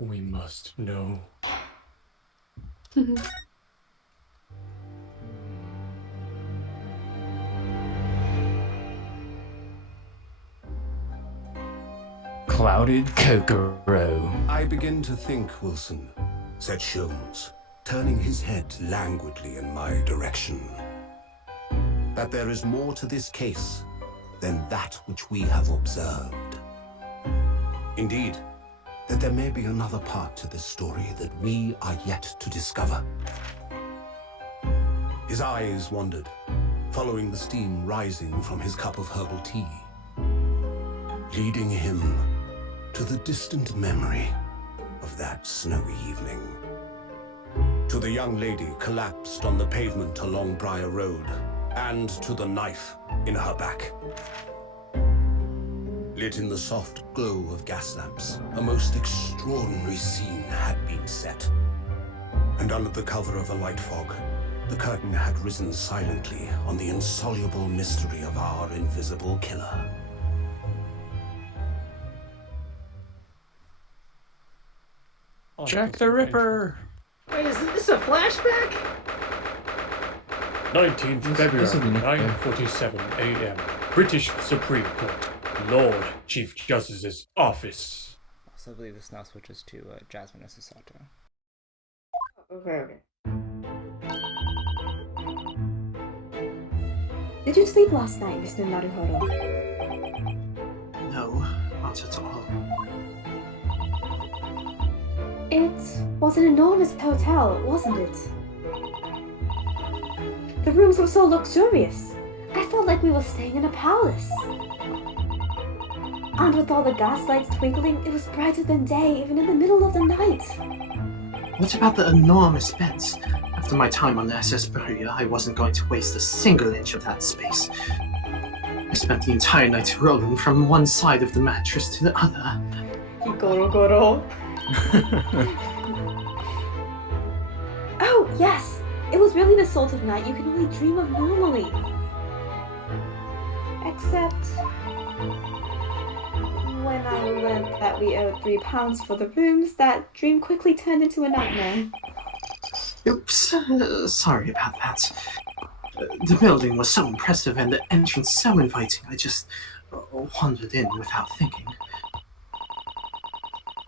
We must know. Clouded Kokoro. I begin to think, Wilson, said Sholmes, turning his head languidly in my direction, that there is more to this case than that which we have observed. Indeed, that there may be another part to this story that we are yet to discover. His eyes wandered, following the steam rising from his cup of herbal tea, leading him to the distant memory of that snowy evening. To the young lady collapsed on the pavement along Briar Road, and to the knife in her back. Lit in the soft glow of gas lamps, a most extraordinary scene had been set. And under the cover of a light fog, the curtain had risen silently on the insoluble mystery of our invisible killer. Jack the Ripper! Wait, is this a flashback? 19th February, 9:47 a.m. British Supreme Court. Lord Chief Justice's office. Also, I believe this now switches to Jasmine as Sato. Okay. Did you sleep last night, Mr. Naruhodo? No, not at all. It was an enormous hotel, wasn't it? The rooms were so luxurious. I felt like we were staying in a palace. And with all the gas lights twinkling, it was brighter than day, even in the middle of the night. What about the enormous beds? After my time on the SS Beria, I wasn't going to waste a single inch of that space. I spent the entire night rolling from one side of the mattress to the other. Goro. Oh, yes! It was really the sort of night you can only dream of normally. Except when I learned that we owed £3 for the rooms, that dream quickly turned into a nightmare. Oops, sorry about that. The building was so impressive and the entrance so inviting, I just wandered in without thinking.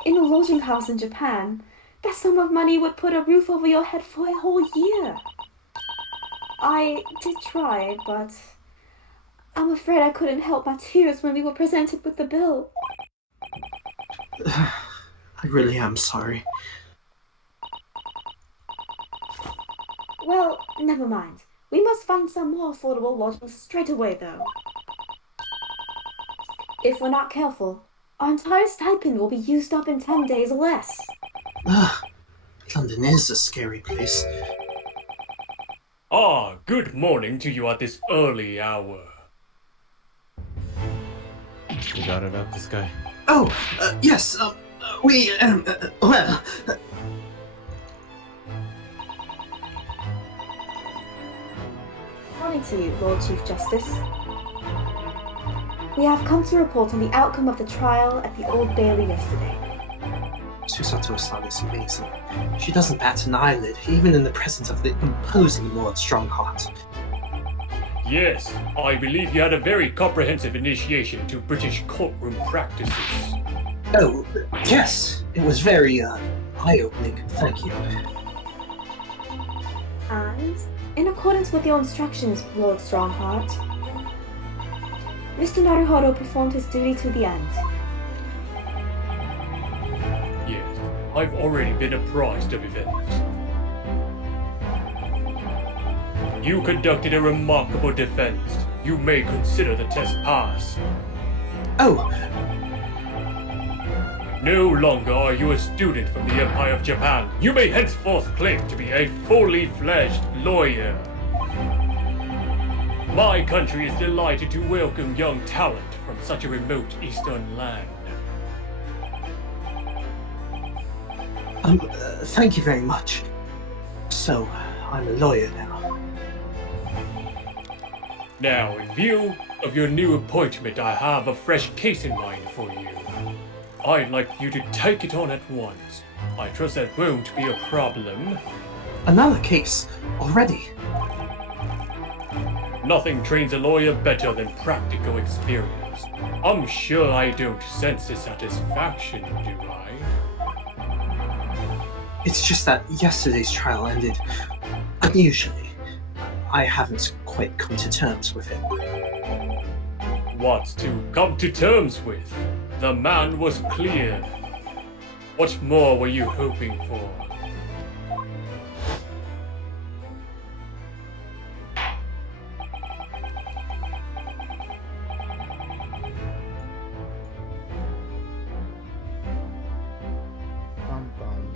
In a lodging house in Japan, that sum of money would put a roof over your head for a whole year. I did try, but I'm afraid I couldn't help my tears when we were presented with the bill. I really am sorry. Well, never mind. We must find some more affordable lodgings straight away, though. If we're not careful, our entire stipend will be used up in 10 days or less. London is a scary place. Good morning to you at this early hour. We got it out, this guy. Oh, yes, well... Morning to you, Lord Chief Justice. We have come to report on the outcome of the trial at the Old Bailey yesterday. Susato-san is amazing. She doesn't bat an eyelid, even in the presence of the imposing Lord Strongheart. Yes, I believe you had a very comprehensive initiation to British courtroom practices. Oh, yes, it was very, eye-opening, thank you. And, in accordance with your instructions, Lord Strongheart, Mr. Naruhodo performed his duty to the end. Yes, I've already been apprised of events. You conducted a remarkable defense. You may consider the test pass. Oh! No longer are you a student from the Empire of Japan. You may henceforth claim to be a fully fledged lawyer. My country is delighted to welcome young talent from such a remote eastern land. Thank you very much. So, I'm a lawyer now. Now, in view of your new appointment, I have a fresh case in mind for you. I'd like you to take it on at once. I trust that won't be a problem. Another case already. Nothing trains a lawyer better than practical experience. I'm sure I don't sense dissatisfaction, do I? It's just that yesterday's trial ended unusually. I haven't quite come to terms with it. What's to come to terms with? The man was cleared. What more were you hoping for? Bum, bum,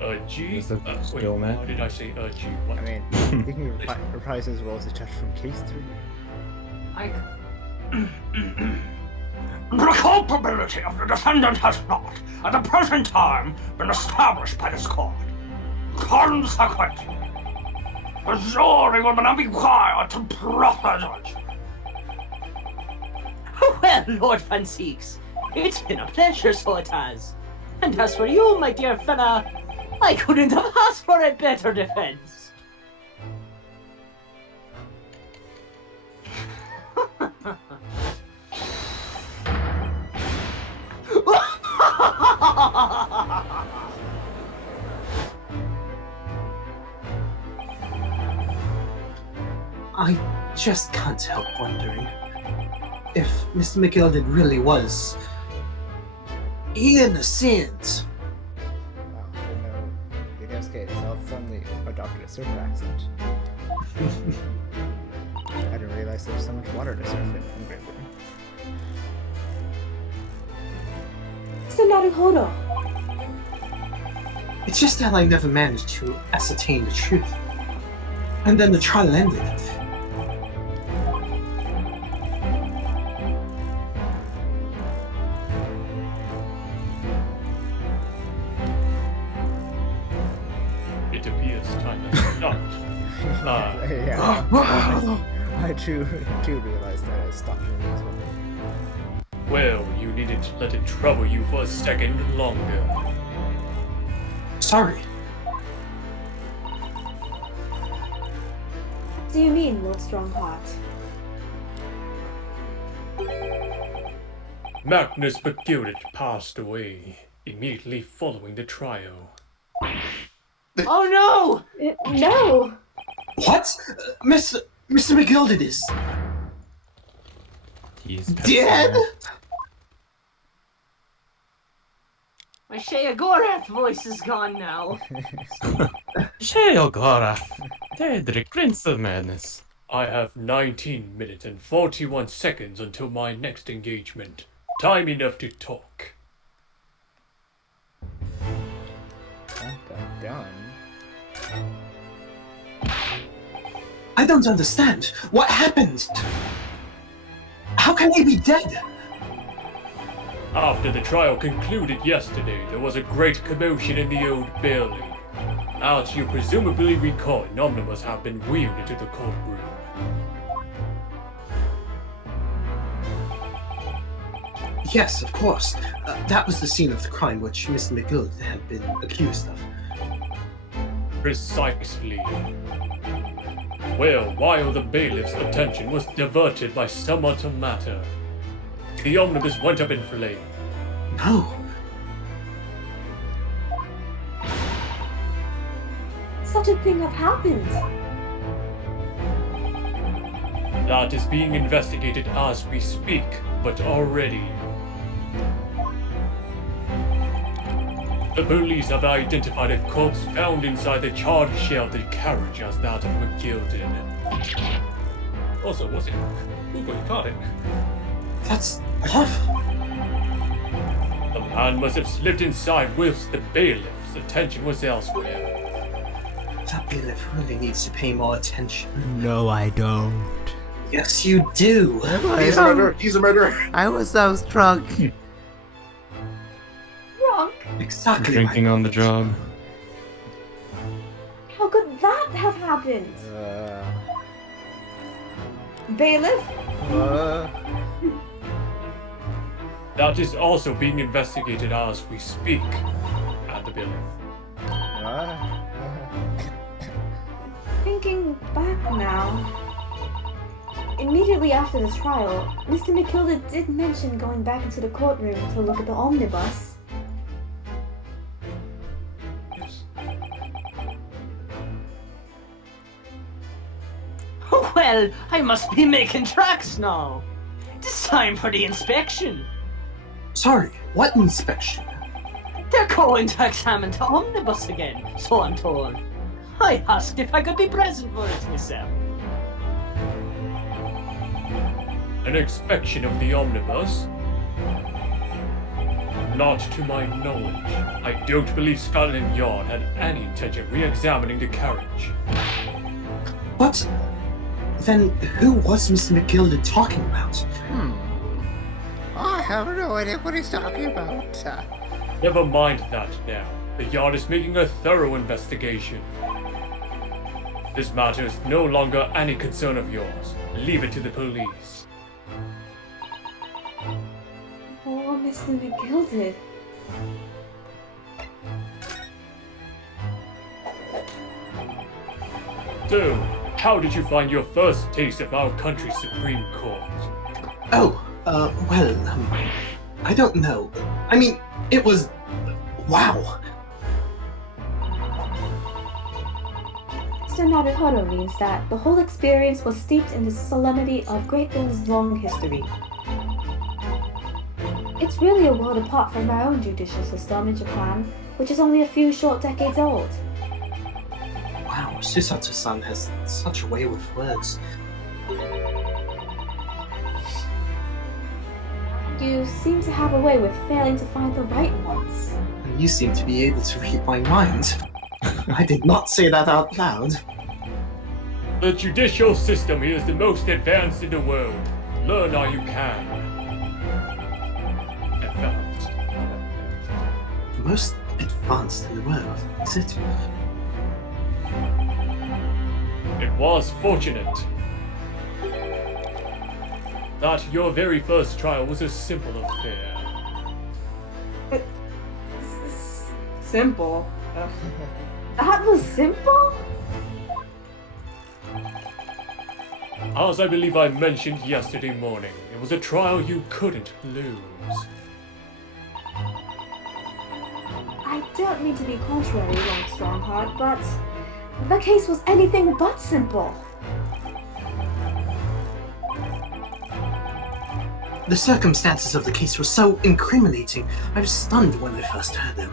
bum. G? Is it Wait, still Matt? why did I say G? What? I mean, you can reprise his role as a judge from case 3. The culpability of the defendant has not, at the present time, been established by this court. Consequently, the jury will now be required to proper judge. Well, Lord Fanseeks, it's been a pleasure, so it has. And as for you, my dear fella, I couldn't have asked for a better defense. I just can't help wondering if Mr. McGilded really was innocent. Wow, I didn't know the next case. I'll suddenly adopted a surfer accent. I didn't realize there was so much water to surf in Great Britain. So Naruhodo. It's just that I never managed to ascertain the truth. And then the trial ended. It appears time has stopped. Yeah, I too realized that I stopped doing as well. Well, you needed to let it trouble you for a second longer. Sorry. What do you mean, Lord Strongheart? Magnus McGilded passed away immediately following the trial. Oh No! What? Mr. McGilded is He's dead? My Shea Gorath voice is gone now. Sheogora, Tedric, Prince of Madness. I have 19 minutes and 41 seconds until my next engagement. Time enough to talk. Done. I don't understand. What happened? How can he be dead? After the trial concluded yesterday, there was a great commotion in the Old Bailey. As you presumably recall, omnibus have been wheeled into the courtroom. Yes, of course. That was the scene of the crime which Mr. McGilded had been accused of. Precisely. Well, while the bailiff's attention was diverted by some other matter, the omnibus went up in flame. No. Such a thing have happened. That is being investigated as we speak, but already. The police have identified a corpse found inside the charred shell of the carriage as that of McGilded. Also, was it Google caught it? That's awful. The man must have slipped inside whilst the bailiff's attention was elsewhere. That bailiff really needs to pay more attention. No, I don't. Yes, you do. He's a murderer. He's a murderer. I was drunk. Drunk? Exactly. Drinking on the job. How could that have happened? Bailiff? That is also being investigated as we speak at the building. Thinking back now, immediately after the trial, Mr. McKilda did mention going back into the courtroom to look at the omnibus. Yes. Well, I must be making tracks now. It's time for the inspection. Sorry, what inspection? They're going to examine the omnibus again, so I'm told. I asked if I could be present for it myself. An inspection of the omnibus? Not to my knowledge. I don't believe Scotland Yard had any intention of re-examining the carriage. But then who was Mr. McGilda talking about? I have no idea what he's talking about. Never mind that now. The Yard is making a thorough investigation. This matter is no longer any concern of yours. Leave it to the police. Poor Mr. McGilda. So, how did you find your first taste of our country's Supreme Court? Oh, I don't know. I mean, it was... wow. Mr. Naruhodo means that the whole experience was steeped in the solemnity of Great Britain's long history. It's really a world apart from our own judicial system in Japan, which is only a few short decades old. Wow, Susato-san has such a way with words. You seem to have a way with failing to find the right ones. And you seem to be able to read my mind. I did not say that out loud. The judicial system here is the most advanced in the world. Learn all you can. Advanced. The most advanced in the world, is it? It was fortunate that your very first trial was a simple affair. Simple? That was simple? As I believe I mentioned yesterday morning, it was a trial you couldn't lose. I don't mean to be contrary, Lord Strongheart, but the case was anything but simple. The circumstances of the case were so incriminating, I was stunned when I first heard them.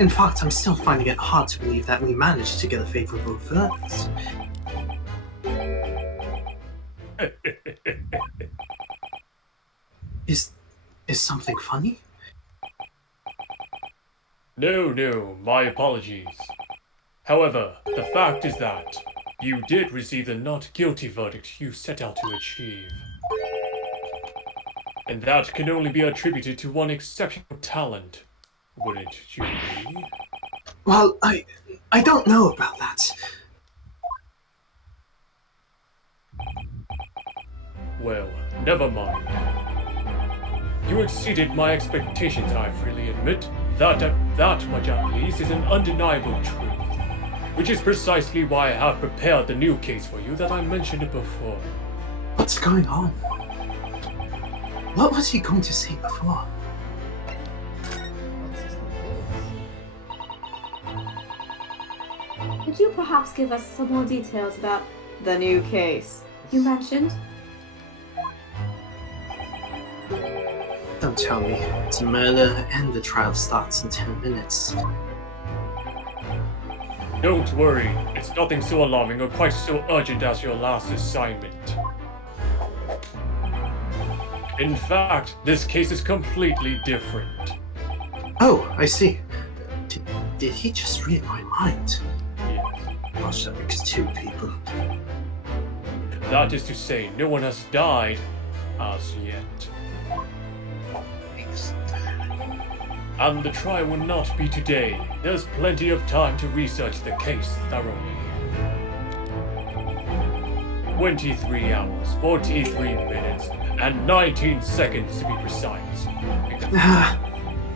In fact, I'm still finding it hard to believe that we managed to get a favorable verdict. Is something funny? No, my apologies. However, the fact is that you did receive the not guilty verdict you set out to achieve. And that can only be attributed to one exceptional talent, wouldn't you agree? Well, I don't know about that. Well, never mind. You exceeded my expectations, I freely admit. That much at least is an undeniable truth. Which is precisely why I have prepared the new case for you that I mentioned before. What's going on? What was he going to say before? What's this new case? Could you perhaps give us some more details about the new case you mentioned? Don't tell me. It's a murder and the trial starts in 10 minutes. Don't worry, it's nothing so alarming or quite so urgent as your last assignment. In fact, this case is completely different. Oh, I see. Did he just read my mind? Yes. Gosh, that makes two people. That is to say, no one has died as yet. And the trial will not be today. There's plenty of time to research the case thoroughly. 23 hours, 43 minutes, and 19 seconds to be precise.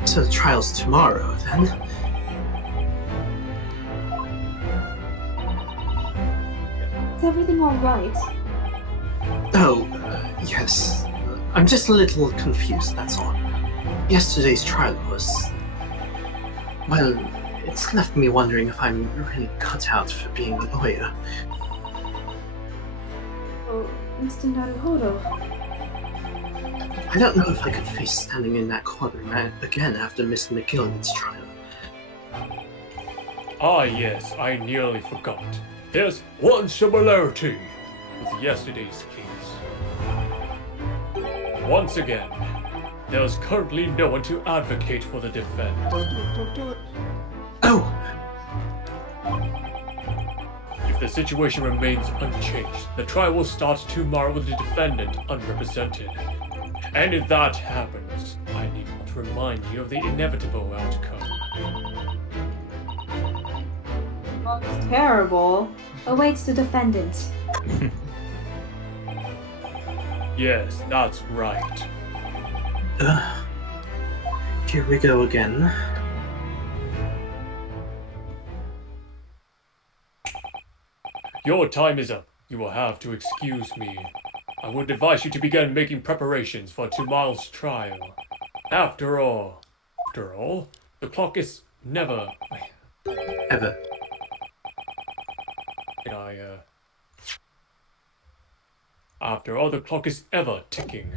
So the trial's tomorrow, then? Is everything alright? Oh, yes. I'm just a little confused, that's all. Yesterday's trial was... well, it's left me wondering if I'm really cut out for being a lawyer. Oh, Mr. Naruhodo. I don't know if I could face standing in that corner again after Miss McGillen's trial. Ah yes, I nearly forgot. There's one similarity with yesterday's case. Once again, there's currently no one to advocate for the defendant. Don't do it. Oh! If the situation remains unchanged, the trial will start tomorrow with the defendant unrepresented. And if that happens, I need to remind you of the inevitable outcome. What's terrible awaits the defendant. Yes, that's right. Here we go again. Your time is up. You will have to excuse me. I would advise you to begin making preparations for tomorrow's trial. After all, the clock is never... Ever. After all, the clock is ever ticking.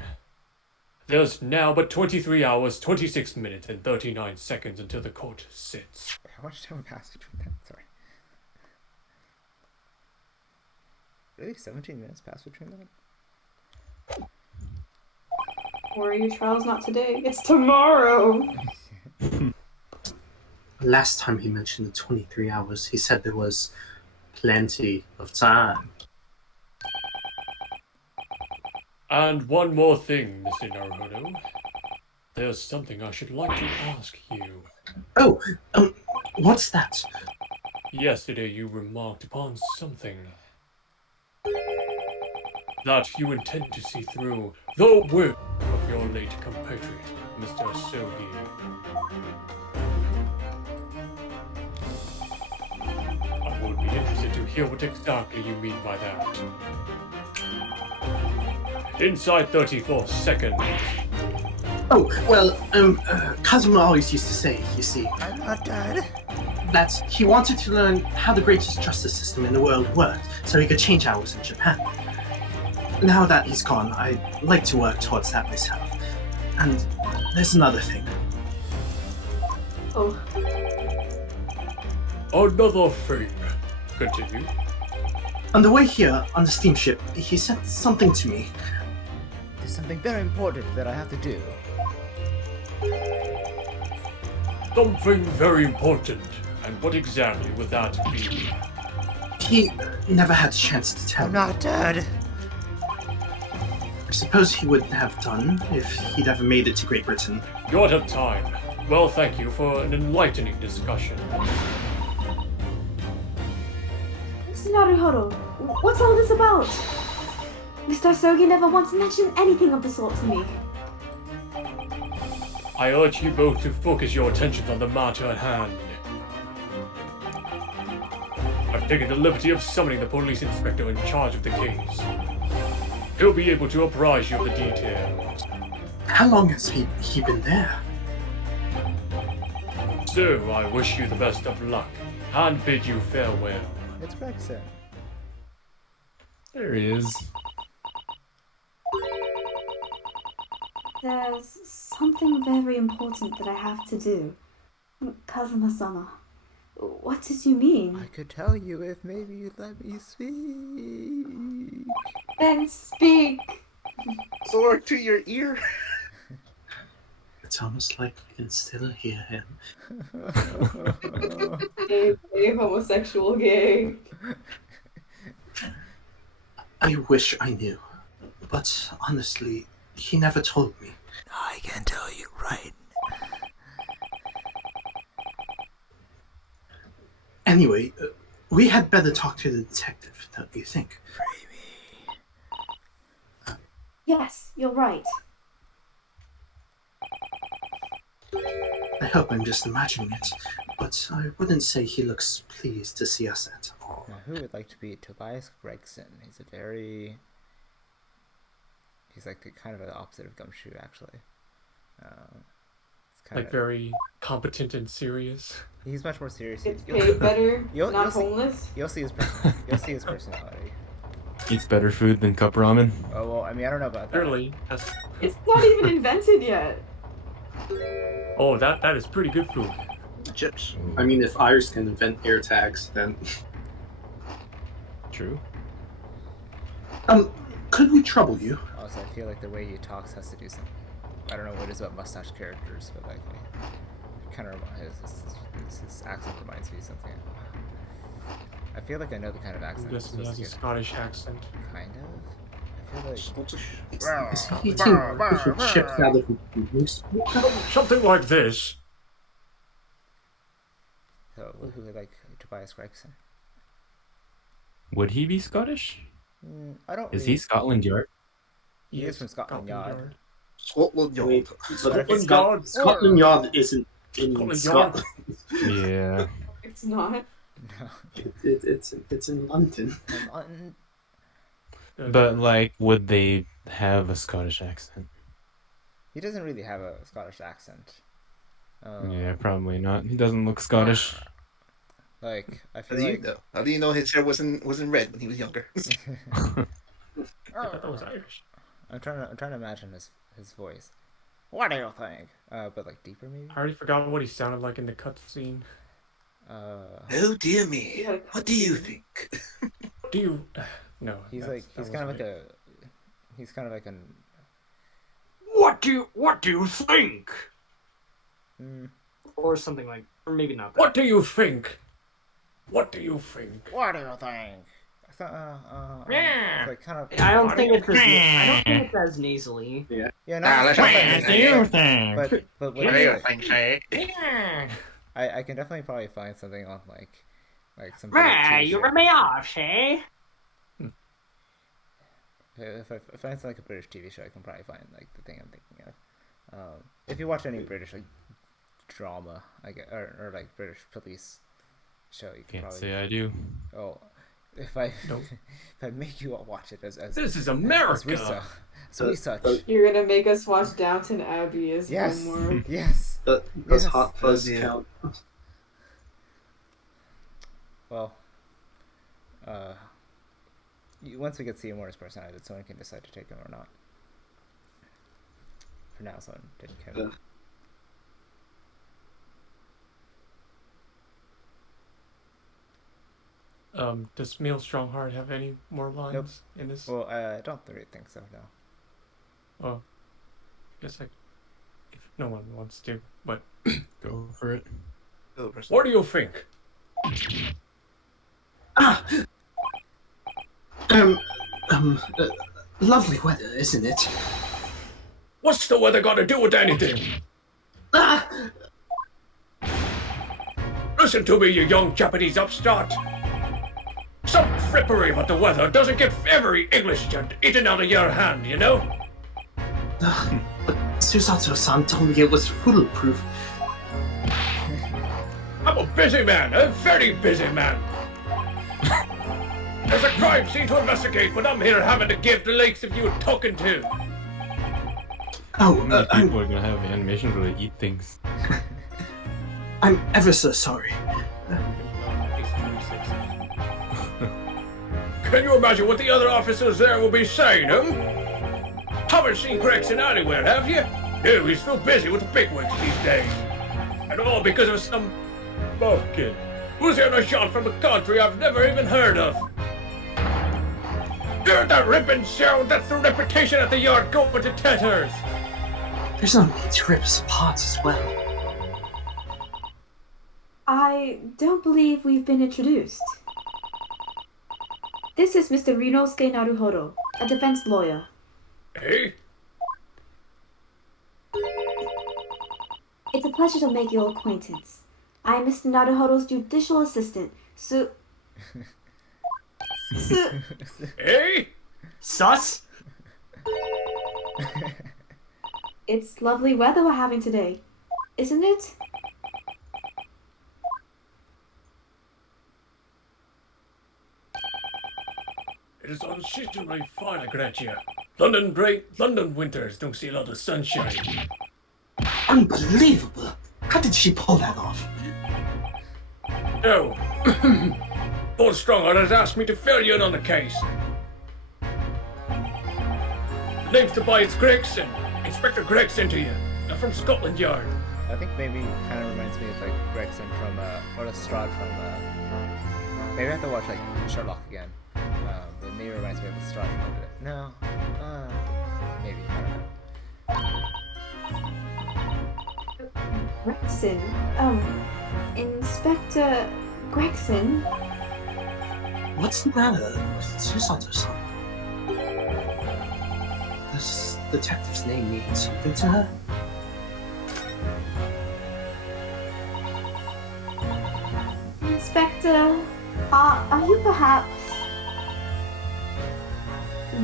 There's now but 23 hours, 26 minutes, and 39 seconds until the court sits. How much time passed between that? Sorry. Really? 17 minutes passed between that? Or your trial's not today, it's tomorrow! Last time he mentioned the 23 hours, he said there was plenty of time. And one more thing, Mr. Naruhodo. There's something I should like to ask you. Oh, what's that? Yesterday you remarked upon something. That you intend to see through the will of your late compatriot, Mr. Stodgy. I would be interested to hear what exactly you mean by that. Inside 34 seconds. Oh, well, Kazuma always used to say, you see, I'm not dead. that he wanted to learn how the greatest justice system in the world worked, so he could change hours in Japan. Now that he's gone, I'd like to work towards that myself. And there's another thing. Oh. Another thing. Continue. On the way here, on the steamship, he said something to me. There's something very important that I have to do. Something very important. And what exactly would that be? He never had a chance to tell I'm me. not dead. I suppose he would have done if he'd ever made it to Great Britain. You're out of time. Well, thank you for an enlightening discussion. Mr. Naruhodo, what's all this about? Mr. Sogi never once mentioned anything of the sort to me. I urge you both to focus your attentions on the matter at hand. I've taken the liberty of summoning the police inspector in charge of the case. He'll be able to apprise you of the details. How long has he been there? So, I wish you the best of luck, and bid you farewell. It's Brexit. There he is. There's something very important that I have to do. Kazuma-sama, what did you mean? I could tell you if maybe you'd let me speak. Then speak! Or to your ear. It's almost like I can still hear him. Gay, homosexual gay. I wish I knew, but honestly, he never told me. I can tell you right. Anyway, we had better talk to the detective, don't you think? Free me. Yes, you're right. I hope I'm just imagining it, but I wouldn't say he looks pleased to see us at all. Now, who would like to be Tobias Gregson? He's like the kind of the opposite of Gumshoe, actually. It's kind Like very competent and serious. He's much more serious. Gets paid better, You'll not see- homeless. You'll see his personality. Eats better food than cup ramen. Oh well, I mean, I don't know about that. Clearly, that's... It's not even invented yet. Oh, that is pretty good food. Chips. I mean, if Iris can invent air tags, then... True. Could we trouble you? Also, I feel like the way he talks has to do something. I don't know what it is about mustache characters, but like, kind of his accent reminds me of something. I feel like I know the kind of accent. I'm guessing he has a Scottish accent. Kind of. I feel like. Is he eating chips out of moose? Something like this. So, who would like Tobias Gregson? Would he be Scottish? I don't. Is he Scotland Yard? He is from Scotland Yard. Scotland Yard. Wait, Scotland Yard. Scotland Yard isn't in Scotland Scotland. Yeah. It's not. No. It's in London. But like, would they have a Scottish accent? He doesn't really have a Scottish accent. Yeah, probably not. He doesn't look Scottish. Like, I How feel do you like. know? How do you know his hair wasn't red when he was younger? I thought that was Irish. I'm trying to imagine his voice. What do you think? But like deeper maybe. I already forgot what he sounded like in the cutscene. Oh dear me. Yeah. What do you think? Do you? No. He's kind of like an. What do you think? Or something like, or maybe not that. What do you think? What do you think? What do you think? It's like kind of. I don't think it's as nasally. Yeah, Ah, not let's not try that it. nasally, but What do you think, say? I can definitely probably find something on like some. You rip me off, eh? If I find something like a British TV show, I can probably find like the thing I'm thinking of. If you watch any British like drama, or like British police show, you can Can't probably. say I do. Oh, if I Nope. if I make you all watch it as This is America. as research. You're gonna make us watch Downton Abbey as Yes, homework. yes. Does Yes. Hot Fuzz Yeah. count? Well, once we get Seymour's personality, someone can decide to take him or not. For now, someone didn't care. Yeah. Does Meal Strongheart have any more lines in this? Well, I don't really think so. No. Well, I guess if no one wants to, but Go for it. what do you think? Lovely weather, isn't it? What's the weather got to do with anything? Ah! Listen to me, you young Japanese upstart. Some frippery about the weather doesn't get every English gent eaten out of your hand, you know? But Susato-san told me it was foolproof. I'm a busy man, a very busy man. There's a crime scene to investigate, but I'm here having to give the lakes if you were talking to. Oh, How many people are gonna have animations where they eat things? I'm ever so sorry. Can you imagine what the other officers there will be saying, huh? Haven't seen Gregson anywhere, have you? No, he's still busy with the bigwigs these days. And all because of some bumpkin who's in a shot from a country I've never even heard of. Hear that ripping sound? That's the reputation at the yard going to tatters. There's no need to rip us apart as well. I don't believe we've been introduced. This is Mr. Rinosuke Naruhodo, a defense lawyer. Hey? It's a pleasure to make your acquaintance. I am Mr. Naruhodo's judicial assistant, Hey? Sus? It's lovely weather we're having today, isn't it? It is unseasonably fine, I grant you. London winters don't see a lot of sunshine. Unbelievable! How did she pull that off? Oh. Lord Strongheart has asked me to fill you in on the case. The name's Tobias Gregson. Inspector Gregson to you. I'm from Scotland Yard. I think maybe kind of reminds me of like Gregson from or Lestrade from maybe I have to watch like Sherlock again. But maybe it reminds me of Lestrade from it. No. Maybe, I don't know. Gregson. Inspector Gregson. What's the matter with Susato-san? Does the detective's name mean something to her? Inspector, are you perhaps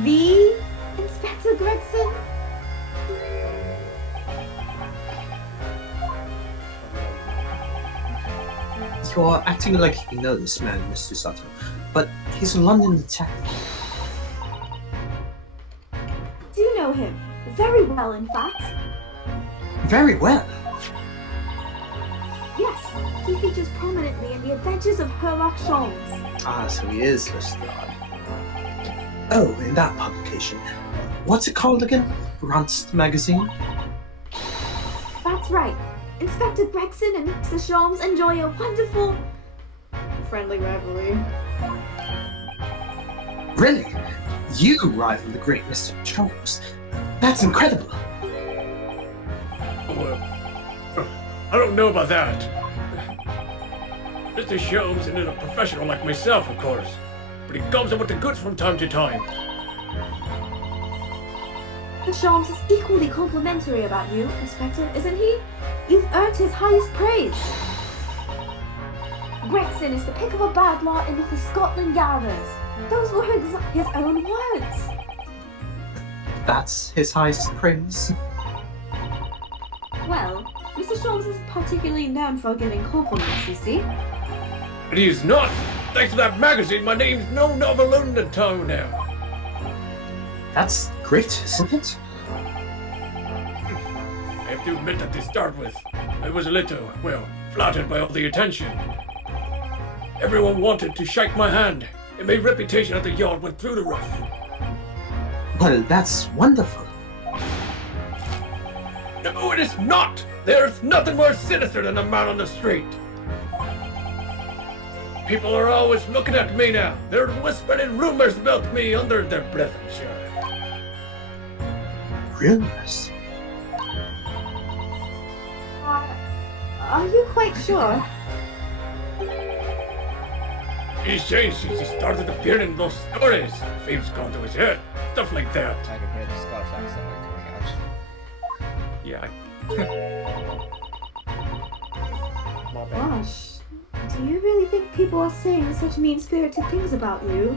the Inspector Gregson? You're acting like you know this man, Mr. Sato, but he's a London detective. Do you know him? Very well, in fact. Very well. Yes, he features prominently in the Adventures of Sherlock Holmes. Ah, so he is Lestrade. Oh, in that publication. What's it called again? Runst magazine? That's right. Inspector Gregson and Mr. Sholmes enjoy a wonderful, friendly rivalry. Really? You rival the great Mr. Sholmes? That's incredible. Well, I don't know about that. Mr. Sholmes isn't a professional like myself, of course, but he comes up with the goods from time to time. Mr. Sholmes is equally complimentary about you, Inspector, isn't he? You've earned his highest praise. Gregson is the pick of a bad lot in the Scotland Yarders. Those were his own words. That's his highest praise. Well, Mr. Sholmes isn't particularly known for giving compliments, you see. But he is not. Thanks to that magazine, my name's known over London town now. That's great, isn't it? I have to admit that to start with, I was a little, well, flattered by all the attention. Everyone wanted to shake my hand, and my reputation at the yard went through the roof. Well, that's wonderful. No, it is not! There's nothing more sinister than a man on the street. People are always looking at me now. They're whispering rumors about me under their breath, I'm sure. Rumors? Are you quite sure? He's changed since he started appearing in those stories. Fame's gone to his head. Stuff like that. I can hear the Scottish accent like, coming out. Yeah. Gosh, do you really think people are saying such mean-spirited things about you?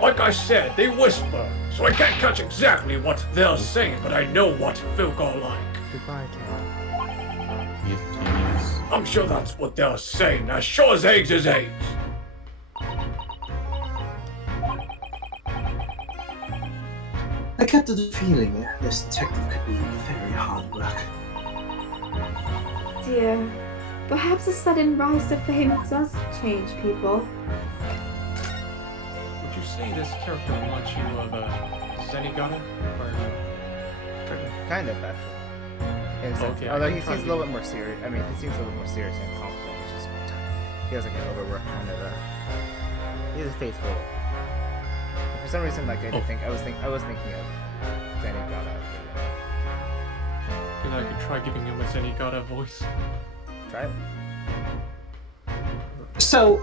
Like I said, they whisper, so I can't catch exactly what they're saying, but I know what folk are like. Goodbye, Ken. Yes, genius. I'm sure that's what they're saying, as sure as eggs is eggs. I get the feeling this detective could be very hard work. Dear, perhaps a sudden rise to fame does change people. Would you say this character reminds you of Zenigata? Or Kind of, actually. In a sense. Okay, Although I he can seems a probably- little bit more serious. I mean, he seems a little more serious and confident, which is he has like an overworked kind of he's a faithful. For some reason, like I was thinking of Zenigata. I could try giving him a Zenigata voice. Try it. So,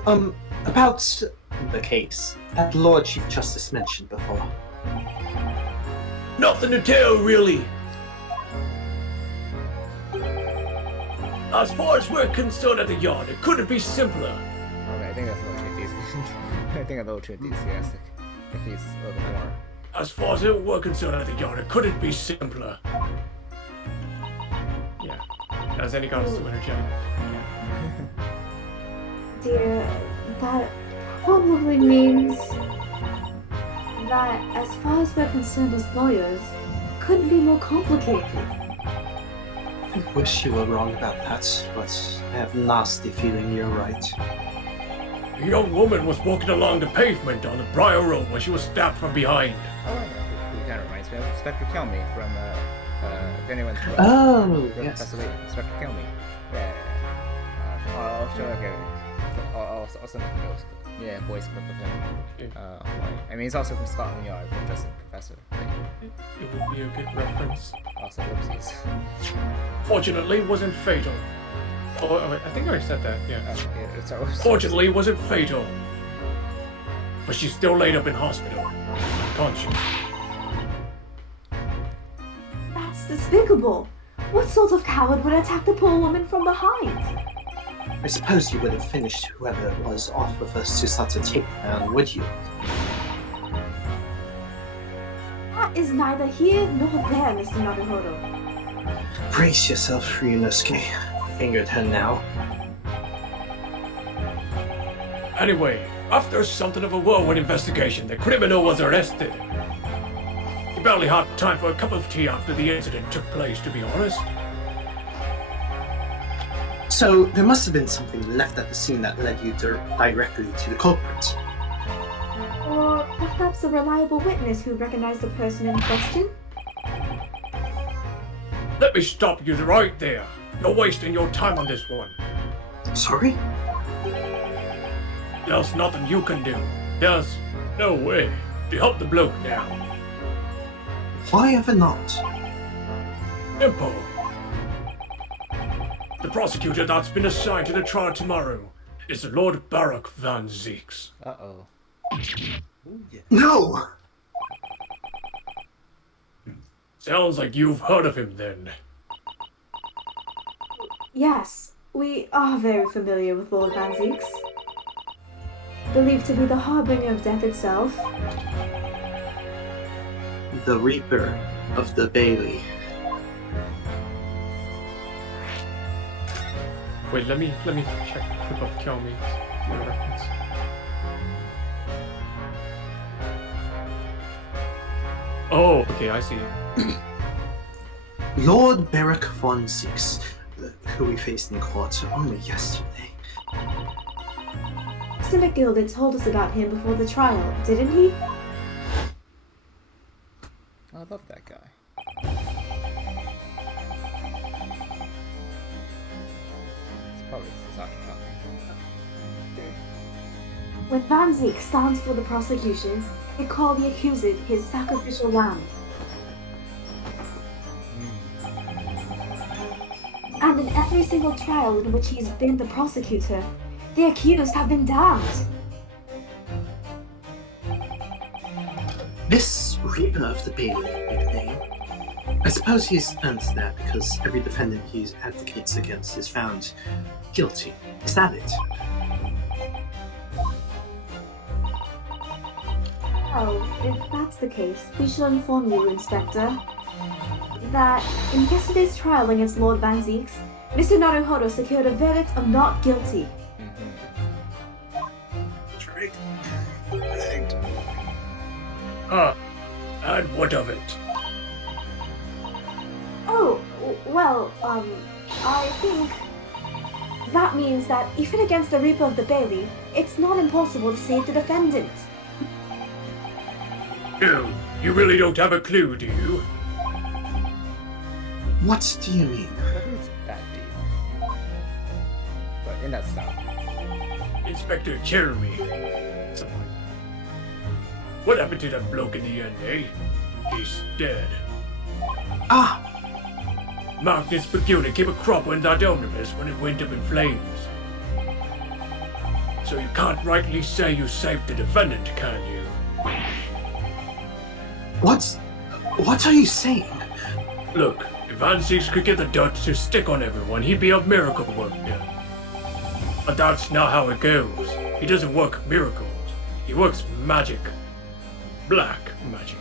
about the case that Lord Chief Justice mentioned before. Nothing to tell, really. As far as we're concerned at the yard, it couldn't be simpler. Okay, I think that's a little too enthusiastic. I think a little too enthusiastic. I think he's a little bit more As far as we're concerned at the yard, it couldn't be simpler. Yeah, as any goddess to energetic. Dear, that probably means that as far as we're concerned as lawyers, couldn't be more complicated. I wish you were wrong about that, but I have a nasty feeling you're right. A young woman was walking along the pavement on the Briar Road when she was stabbed from behind. Oh, I know. Who kind of reminds me of Inspector Kelmy from, if anyone's Oh, yes. Inspector Kelmy. Yeah. I'll show I'll send up the ghost. Yeah, voice clip of him. I mean, he's also from Scotland Yard, but just a professor. It would be a good reference. Also, whoopsies. Fortunately, it wasn't fatal. Oh, wait, I think I already said that, yeah. Sorry. Fortunately, it wasn't fatal. But she's still laid up in hospital. Unconscious. That's despicable. What sort of coward would attack the poor woman from behind? I suppose you would have finished whoever it was off with us to start a takedown, would you? That is neither here nor there, Mr. Naruhodo. Brace yourself, Ryunosuke. I fingered her now. Anyway, after something of a whirlwind investigation, the criminal was arrested. He barely had time for a cup of tea after the incident took place, to be honest. So, there must have been something left at the scene that led you directly to the culprit. Or perhaps a reliable witness who recognized the person in question? Let me stop you right there. You're wasting your time on this one. Sorry? There's nothing you can do. There's no way to help the bloke now. Why ever not? Simple. The prosecutor that's been assigned to the trial tomorrow is Lord Barak Van Zeeks. Uh-oh. No! Sounds like you've heard of him then. Yes, we are very familiar with Lord Van Zeeks. Believed to be the harbinger of death itself. The Reaper of the Bailey. Wait, let me check the clip of Kelmy's reference. Oh, okay, I see. Lord Barak von Zeeks, who we faced in court only yesterday. Mr. McGilden told us about him before the trial, didn't he? I love that guy. It's probably Sasaki talking. When Van Zeek stands for the prosecution, they call the accused his sacrificial lamb. And in every single trial in which he's been the prosecutor, the accused have been damned. This Reaper of the Bailey nickname, I suppose he's earned that because every defendant he advocates against is found guilty. Is that it? Oh, if that's the case, we shall inform you, Inspector, that in yesterday's trial against Lord Van Zeeks, Mr. Naruhodo secured a verdict of not guilty. Right. And what of it? Oh, well, I think that means that even against the Reaper of the Bailey, it's not impossible to save the defendant. No, you really don't have a clue, do you? What do you mean? Whether it's that deep. But in that style. Inspector Jeremy. Something like that. What happened to that bloke in the end, eh? He's dead. Ah! Magnus Beguna came a crop in that omnibus when it went up in flames. So you can't rightly say you saved the defendant, can you? What are you saying? Look, if Van Zeeks could get the dirt to stick on everyone, he'd be a miracle worker. But that's not how it goes. He doesn't work miracles. He works magic. Black magic.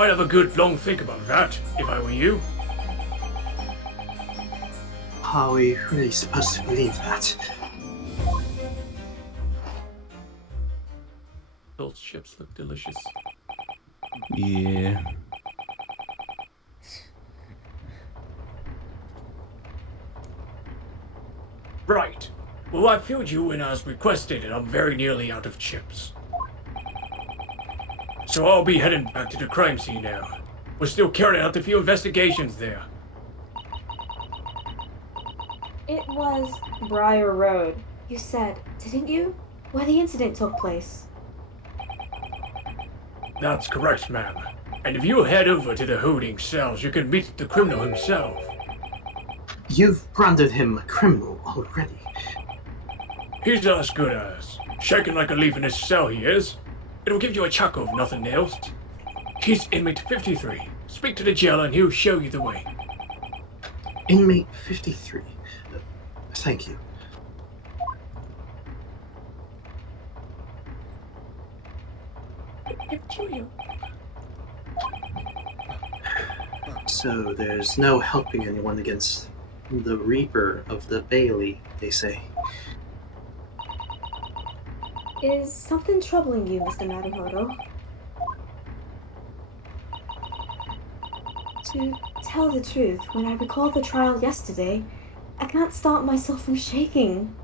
I'd have a good long think about that, if I were you. Are we really supposed to believe that? Those chips look delicious. Yeah. Right. Well, I filled you in as requested, and I'm very nearly out of chips. So I'll be heading back to the crime scene now. We're still carrying out a few investigations there. It was Briar Road, you said, didn't you? Where the incident took place. That's correct, ma'am. And if you head over to the holding cells, you can meet the criminal himself. You've branded him a criminal already. He's as good as. Shaking like a leaf in his cell, he is. It'll give you a chuckle if nothing else. He's inmate 53. Speak to the jailer and he'll show you the way. Inmate 53. Thank you. So there's no helping anyone against the Reaper of the Bailey, they say. Is something troubling you, Mr. Naruhodo? To tell the truth, when I recall the trial yesterday, I can't stop myself from shaking.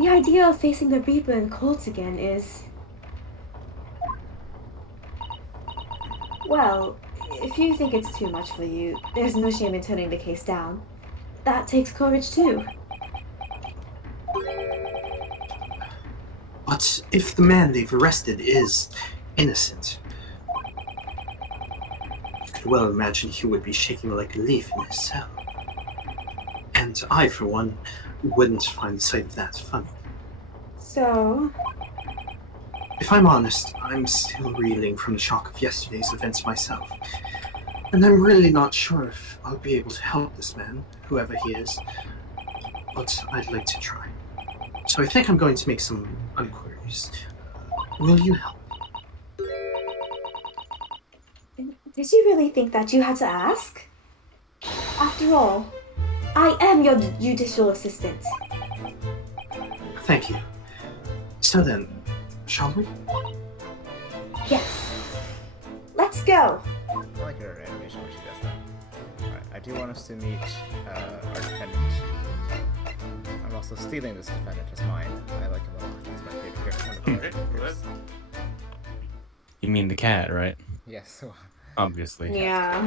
The idea of facing the Reaper in court again is... Well, if you think it's too much for you, there's no shame in turning the case down. That takes courage too. But if the man they've arrested is innocent, you could well imagine he would be shaking like a leaf in his cell. And I, for one, wouldn't find the sight of that funny. So... If I'm honest, I'm still reeling from the shock of yesterday's events myself. And I'm really not sure if I'll be able to help this man, whoever he is. But I'd like to try. So I think I'm going to make some inquiries. Will you help? Did you really think that you had to ask? After all, I am your judicial assistant. Thank you. So then, shall we? Yes. Let's go! I like her animation when she does that. Alright, I do want us to meet our defendant. I'm also stealing this defendant as mine. I like him a lot. He's my favorite character. One of my favorite characters. You mean the cat, right? Yes. Obviously. Yeah.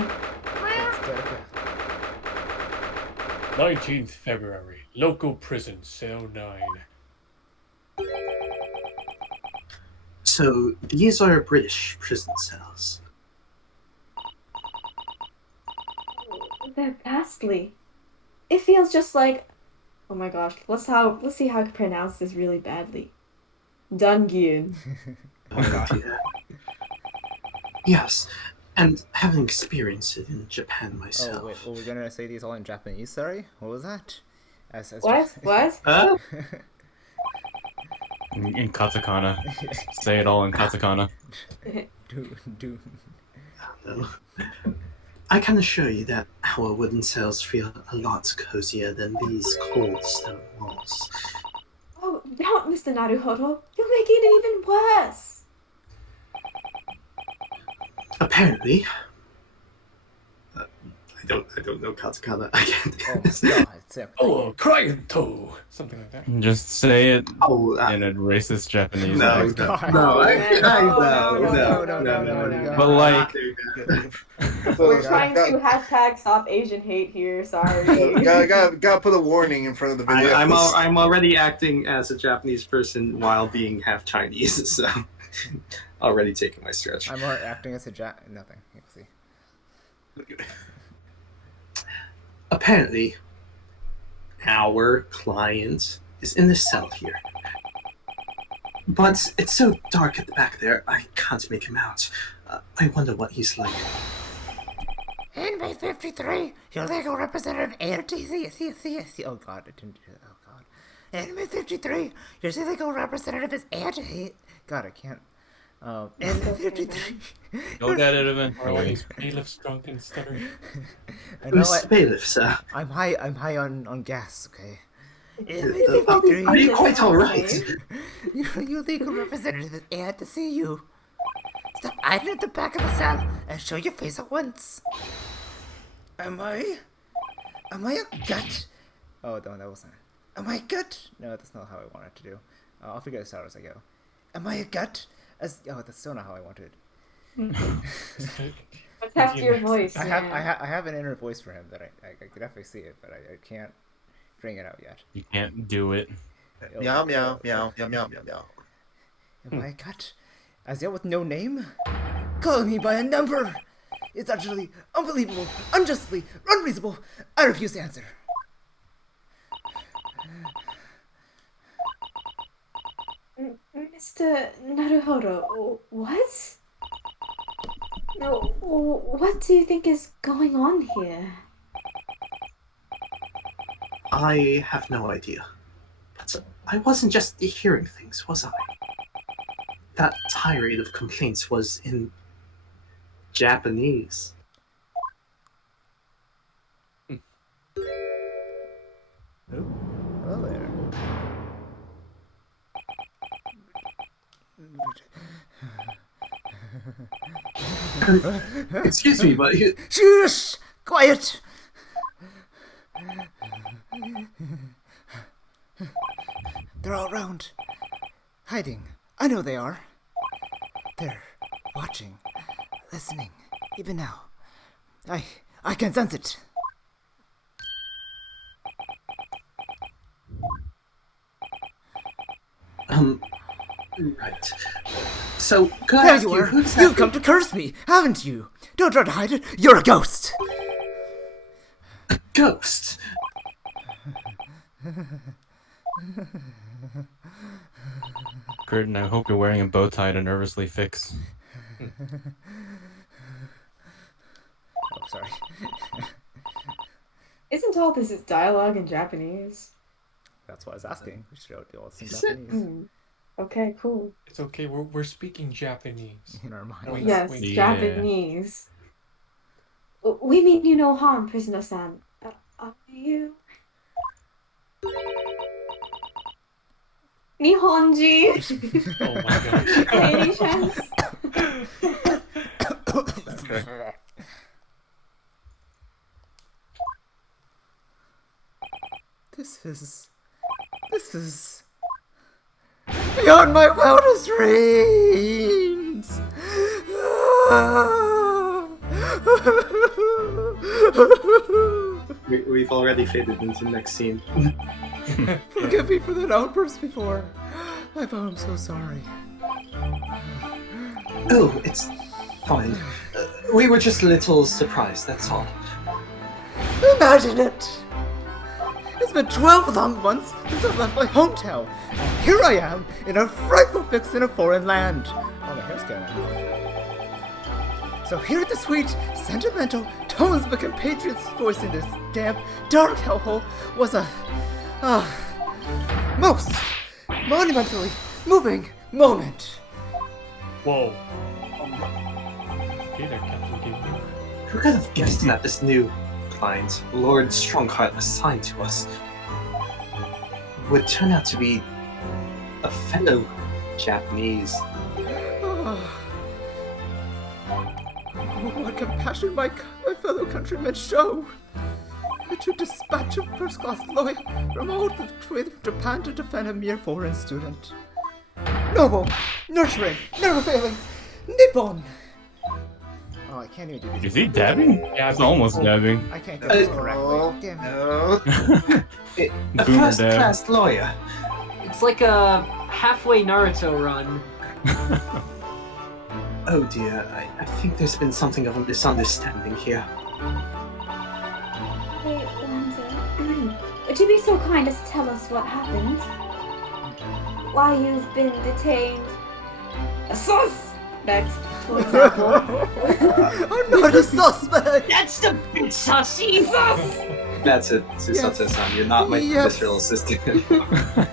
19th February. Local prison, cell 9. So, these are British prison cells. They're ghastly. It feels just like... Oh my gosh, let's see how I can pronounce this really badly. Dungeon. Oh, dear. Yes, and having experienced it in Japan myself. Oh wait, well, we're gonna say these all in Japanese, sorry? What was that? What? What? Huh? In katakana. Say it all in katakana. do. No. I can assure you that our wooden cells feel a lot cozier than these cold stone walls. Oh, don't, Mr. Naruhodo. You're making it even worse. Apparently, I don't know katakana. I can't do Oh this. god, it's a... Oh, crying toe! Something like that. Just say it Oh, in a racist Japanese no, accent. no. But like, We're trying to hashtag stop Asian hate here. Sorry. Gotta put a warning in front of the video. I'm already acting as a Japanese person while being half Chinese, so already taking my stretch. I'm more acting as a nothing. You'll see. Apparently, our client is in the cell here. But it's so dark at the back there, I can't make him out. I wonder what he's like. Inmate 53, your legal representative, ARTC. Oh god, I didn't do that. Oh god. Inmate 53, your legal representative is God, I can't. N53. You'll get it eventually. Always bailiffs drunk and stuttering. Mr. Bailiff, sir. I'm high on gas, okay? Are you quite alright? Your legal representative is here to see you. Step idle at the back of the cell and show your face at once. Am I a gut? Oh, no, that wasn't. Am I a gut? No, that's not how I wanted to do. I'll figure this out as I go. Am I a gut? Oh, that's still not how I wanted. Protect your voice. I have an inner voice for him that I could definitely see it, but I can't bring it out yet. You can't do it. Meow, meow, meow, meow, meow, meow, meow. Am I a gut? As yet with no name? Calling me by a number! It's utterly unbelievable, unjustly, unreasonable. I refuse to answer. Mr. Naruhodo, what? No, what do you think is going on here? I have no idea. But I wasn't just hearing things, was I? That tirade of complaints was in Japanese. Hello there. Excuse me, but you... Shush! Quiet! They're all around. Hiding. I know they are. They're watching. Listening. Even now. I can sense it. Right. So, could I There ask you are. who's You've that- come to curse me, haven't you? Don't try to hide it. You're a ghost. Ghost? Curtin, I hope you're wearing a bow tie to nervously fix. Oh, sorry. Isn't all this dialogue in Japanese? That's what I was asking. We should all in Is it? Japanese. Okay, cool. It's okay, we're speaking Japanese. In our minds. Wink, Yes, wink. Yeah. Japanese. We mean you no harm, prisoner-san. Are you... Nihonji! Oh my god. Any chance? This is beyond my wildest dreams. We've already faded into the next scene. Forgive me for that outburst before. I vow I'm so sorry. Oh, it's fine. We were just a little surprised, that's all. Imagine it! It's been 12 long months since I left my hometown. And here I am, in a frightful fix in a foreign land. Oh, my hair's getting wet. So here the sweet, sentimental tones of a compatriot's voice in this damp, dark hellhole was a most monumentally moving moment. Whoa. Okay there, Captain Gabriel. Who could have guessed that this new client, Lord Strongheart, assigned to us, would turn out to be a fellow Japanese? What compassion my fellow countrymen show! To dispatch a first-class lawyer from all the way from Japan to defend a mere foreign student. Noble, nurturing, never failing, Nippon! Oh, I can't even do this. Is he dabbing? Yeah, It's almost dabbing. I can't do this correctly. Damn it. A Boomer first-class lawyer. It's like a halfway Naruto run. Oh dear, I think there's been something of a misunderstanding here. Wait, Wanda. Would you be so kind as to tell us what happened? Why you've been detained? A suspect, for example. I'm not a suspect! That's the big sussy! That's it, Susato-san. You're not my Yes. professional assistant.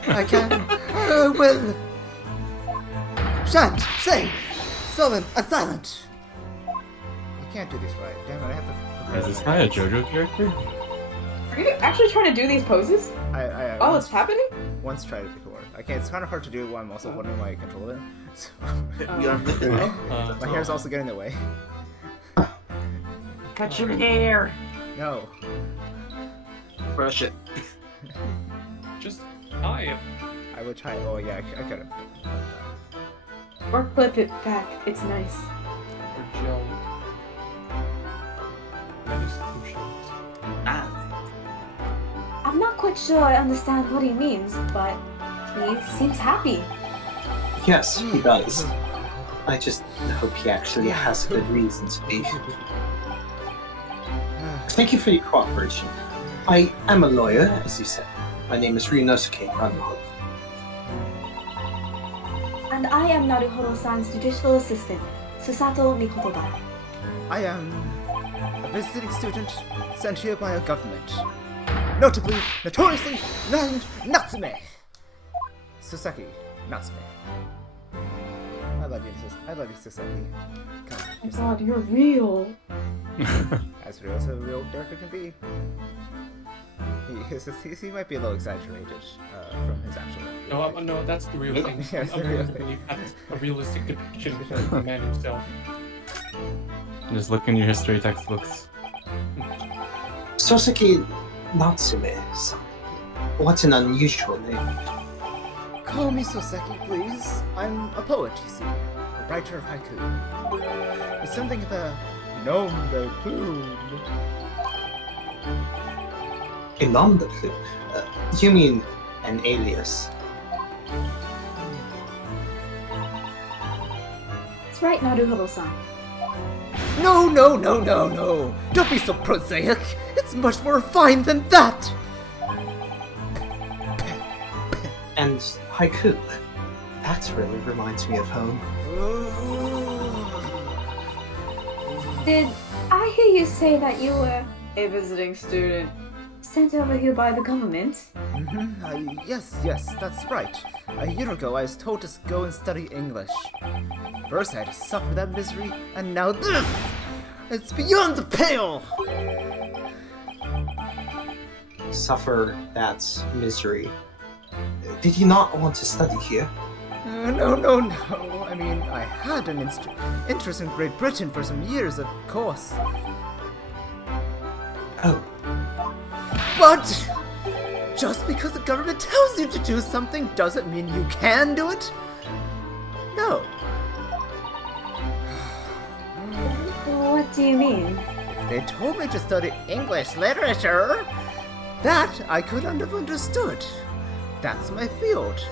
I can. Well. Shan't say, Sullen, silent! You can't do this right. Damn it, I have to... Is this guy a JoJo character? Are you actually trying to do these poses? I Oh, it's happening? once tried it before. Okay, it's kind of hard to do while I'm also holding my controller. So, my hair's also getting in the way. Cut your hair! No. Brush it. Just tie it. I would try. Oh yeah, I could have. Or clip it back. It's nice. Or gel it. Many solutions. I'm not quite sure I understand what he means, but he seems happy. Yes, he does. I just hope he actually has a good reason to be. Thank you for your cooperation. I am a lawyer, as you said. My name is Ryunosuke Naruhodo. And I am Naruhodo-san's judicial assistant, Susato Mikotoba. I am a visiting student sent here by a government. Notoriously named Natsume! Sasaki Natsume. I love you, Sasaki. I thought you're real. As real as a real character can be. He might be a little exaggerated from his actual... No, that's the real thing. Yes, the real thing. That's a realistic depiction of the man himself. Just look in your history textbooks. Sasaki Natsume-san. What an unusual name. Call me Soseki, please. I'm a poet, you see. A writer of haiku. It's something of a nom de plume. A nom de plume? You mean an alias? That's right, Naruhodo-san. No! Don't be so prosaic! It's much more refined than that! And haiku. That really reminds me of home. Did I hear you say that you were a visiting student sent over here by the government? Yes, that's right. A year ago I was told to go and study English. First I had to suffer that misery, and now this! It's beyond the pale! Suffer that misery. Did you not want to study here? No. I mean, I had an interest in Great Britain for some years, of course. Oh. But just because the government tells you to do something doesn't mean you can do it? No. What do you mean? If they told me to study English literature, that I couldn't have understood. That's my field.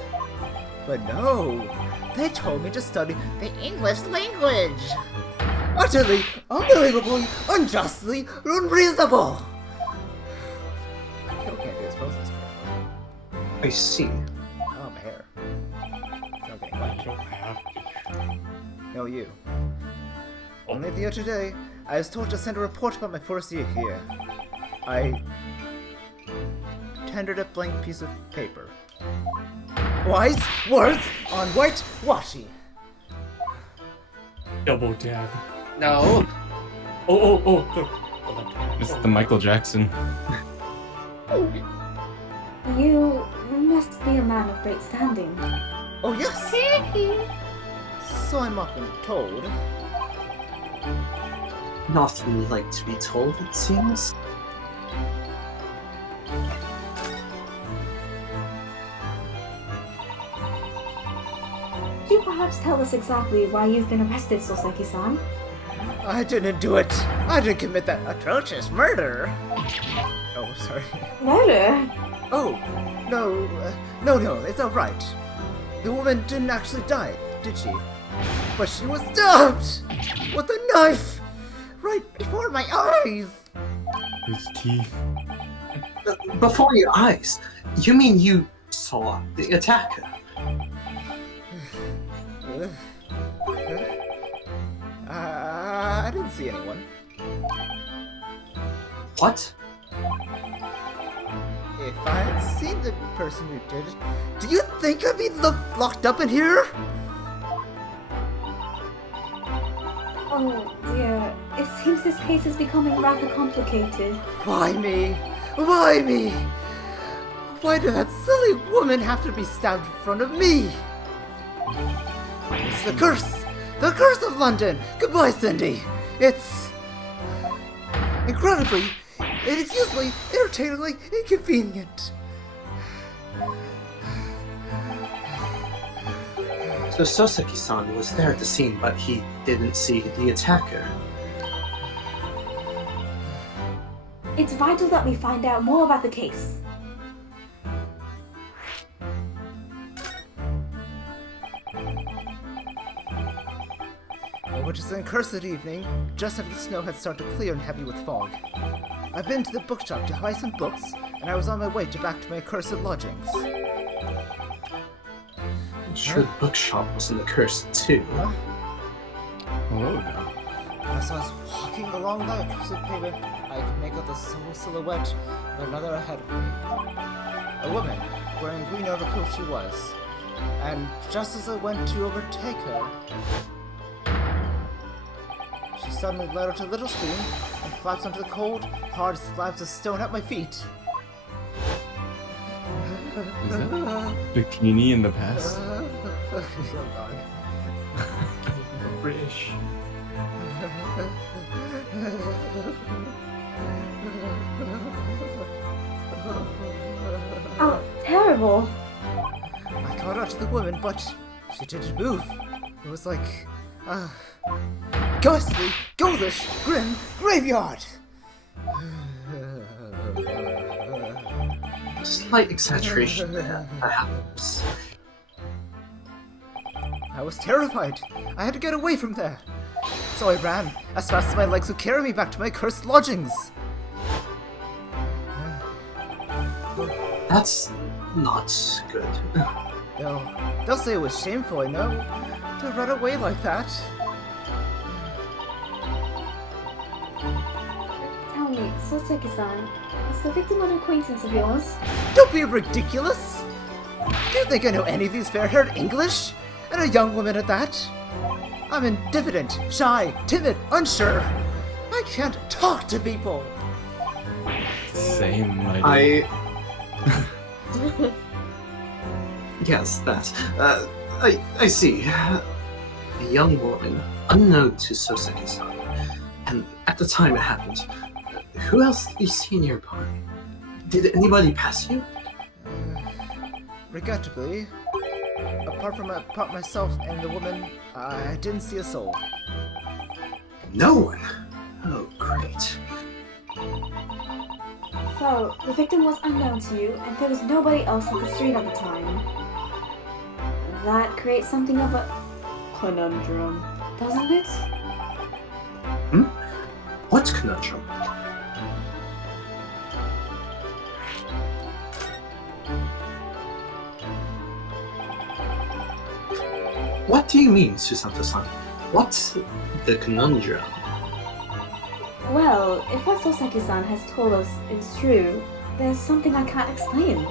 But no, they told me to study the English language. Utterly, unbelievably, unjustly, unreasonable. I still can't do his poses. I see. Oh, my hair. Okay. I don't have to. No, you. Only the other day, I was told to send a report about my first year here. I tendered a blank piece of paper. Wise words on white washi. Double dab. No. Oh. It's the Michael Jackson. You must be a man of great standing. Oh, yes! So I'm often told. Not like to be told, it seems. Could you perhaps tell us exactly why you've been arrested, Soseki-san? I didn't do it. I didn't commit that atrocious murder. Oh, sorry. Murder? Oh, no, it's alright. The woman didn't actually die, did she? But she was stabbed! With a knife! Right before my eyes! His teeth. Before your eyes? You mean you saw the attacker? I didn't see anyone. What? If I had seen the person who did it, do you think I'd be locked up in here? It seems this case is becoming rather complicated. Why me? Why me? Why did that silly woman have to be stabbed in front of me? It's the curse! The curse of London! Goodbye, Cindy! It's incredibly, inexcusably, entertainingly inconvenient. So Soseki-san was there at the scene, but he didn't see the attacker. It's vital that we find out more about the case. Which is an accursed evening, just after the snow had started to clear and heavy with fog. I'd been to the bookshop to buy some books, and I was on my way back to my accursed lodgings. I'm sure the bookshop was in the curse too. Huh? Oh no. As I was walking along that accursed pavement, I could make out the silhouette of another ahead of me. A woman, wearing green overcoat she was. And just as I went to overtake her, she suddenly let out a little scream and collapsed onto the cold, hard slabs of stone at my feet. Is that bikini in the past? Oh god. British. Oh, terrible. I caught on to the woman, but she didn't move. It was like ghastly, ghoulish, grim graveyard. Slight exaggeration, perhaps. I was terrified. I had to get away from there. So I ran as fast as my legs would carry me back to my cursed lodgings. That's not good. They'll say it was shameful, I know, to run away like that. Tell me, Soseki-san, is the victim an acquaintance of yours? Don't be ridiculous! Do you think I know any of these fair-haired English? And a young woman at that? I'm indifferent, shy, timid, unsure. I can't talk to people. Same, I Yes, that. I see. A young woman, unknown to Soseki-san. And at the time it happened, who else did you see nearby? Did anybody pass you? Regrettably, apart from myself and the woman, I didn't see a soul. No one? Oh, great. So, the victim was unknown to you, and there was nobody else on the street at the time. That creates something of a conundrum, doesn't it? What conundrum? What do you mean, Susanto-san? What's the conundrum? Well, if what Soseki-san has told us is true, there's something I can't explain.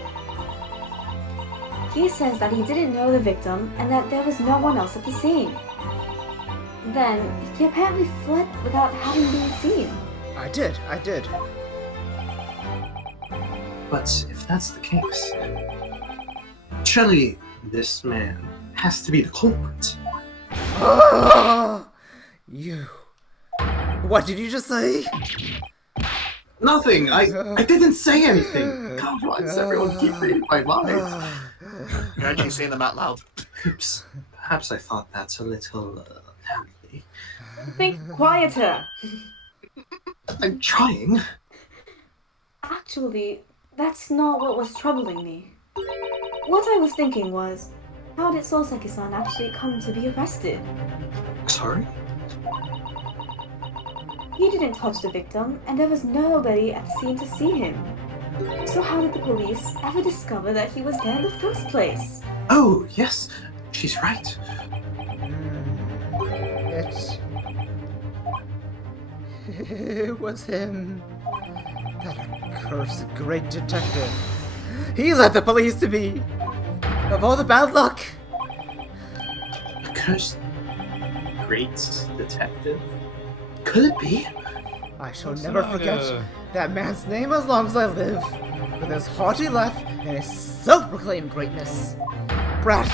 He says that he didn't know the victim and that there was no one else at the scene. Then, he apparently fled without having been seen. I did. But if that's the case, surely this man has to be the culprit. You. What did you just say? Nothing! I didn't say anything! God, why does everyone keep reading my mind? You're actually saying them out loud. Oops. Perhaps I thought that's a little loudly. Think quieter! I'm trying. Actually, that's not what was troubling me. What I was thinking was, how did Soseki-san actually come to be arrested? Sorry? He didn't touch the victim, and there was nobody at the scene to see him. So how did the police ever discover that he was there in the first place? Oh, yes. She's right. It was him. That accursed great detective. He led the police to me. Of all the bad luck. Accursed great detective? Could it be? I shall What's never the forget matter? that man's name as long as I live, with his haughty laugh and his self-proclaimed greatness. Brat,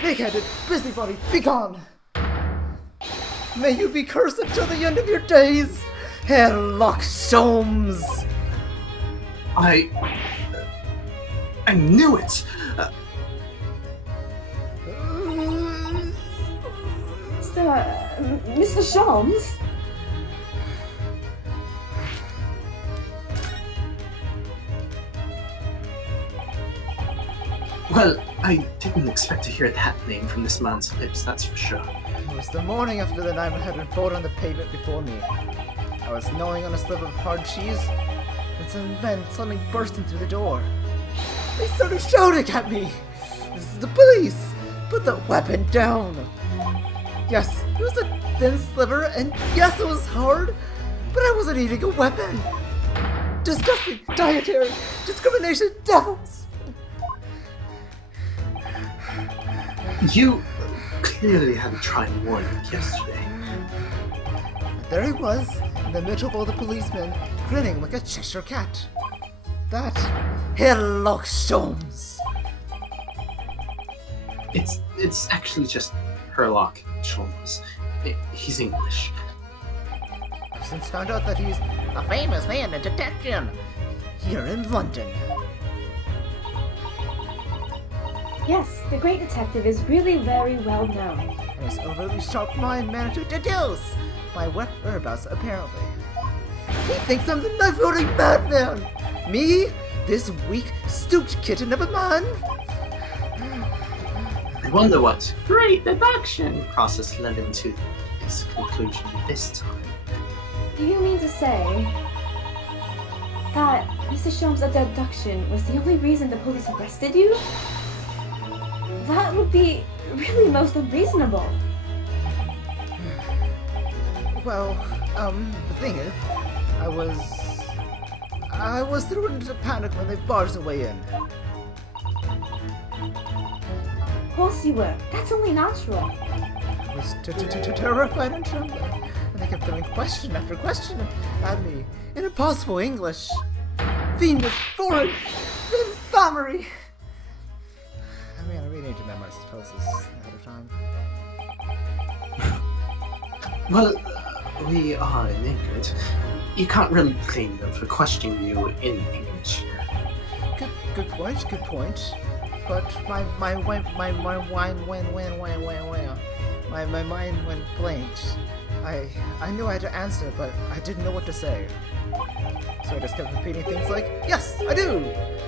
big-headed, busybody, begone! May you be cursed until the end of your days, Herr Loch Sholmes! I knew it! Mr. Sholmes? Well, I didn't expect to hear that name from this man's lips, that's for sure. It was the morning after the Diamond had been poured on the pavement before me. I was gnawing on a slip of hard cheese, and some men suddenly burst in through the door. They started shouting at me! This is the police! Put the weapon down! Yes, it was a thin sliver, and yes, it was hard, but I wasn't eating a weapon! Disgusting, dietary, discrimination, devils! You clearly had to try and warn me yesterday. But there he was, in the middle of all the policemen, grinning like a Cheshire cat. That, Herr Loch Sholmes! It's actually just Herlock Sholmes. He's English. I've since found out that he's a famous man in detection here in London. Yes, the great detective is really very well known. And his overly sharp mind managed to deduce my whereabouts, apparently. He thinks I'm the knife-wielding madman! Me? This weak, stooped kitten of a man? I wonder what great deduction process led him to his conclusion this time. You mean to say that Mr. Sholmes' deduction was the only reason the police arrested you? That would be really most unreasonable. Well, the thing is, I was thrown into panic when they barged the way in. Of course you were. That's only natural. I was terrified and trembling, and they kept throwing question after question at me in impossible English. Fiendish, foreign, infamity. I mean, I really need to memorize these poses ahead of time. Well, we are in England. You can't really blame them for questioning you in English. Good point. But my mind went blank. I knew I had to answer, but I didn't know what to say. So I just kept repeating things like, yes, I do!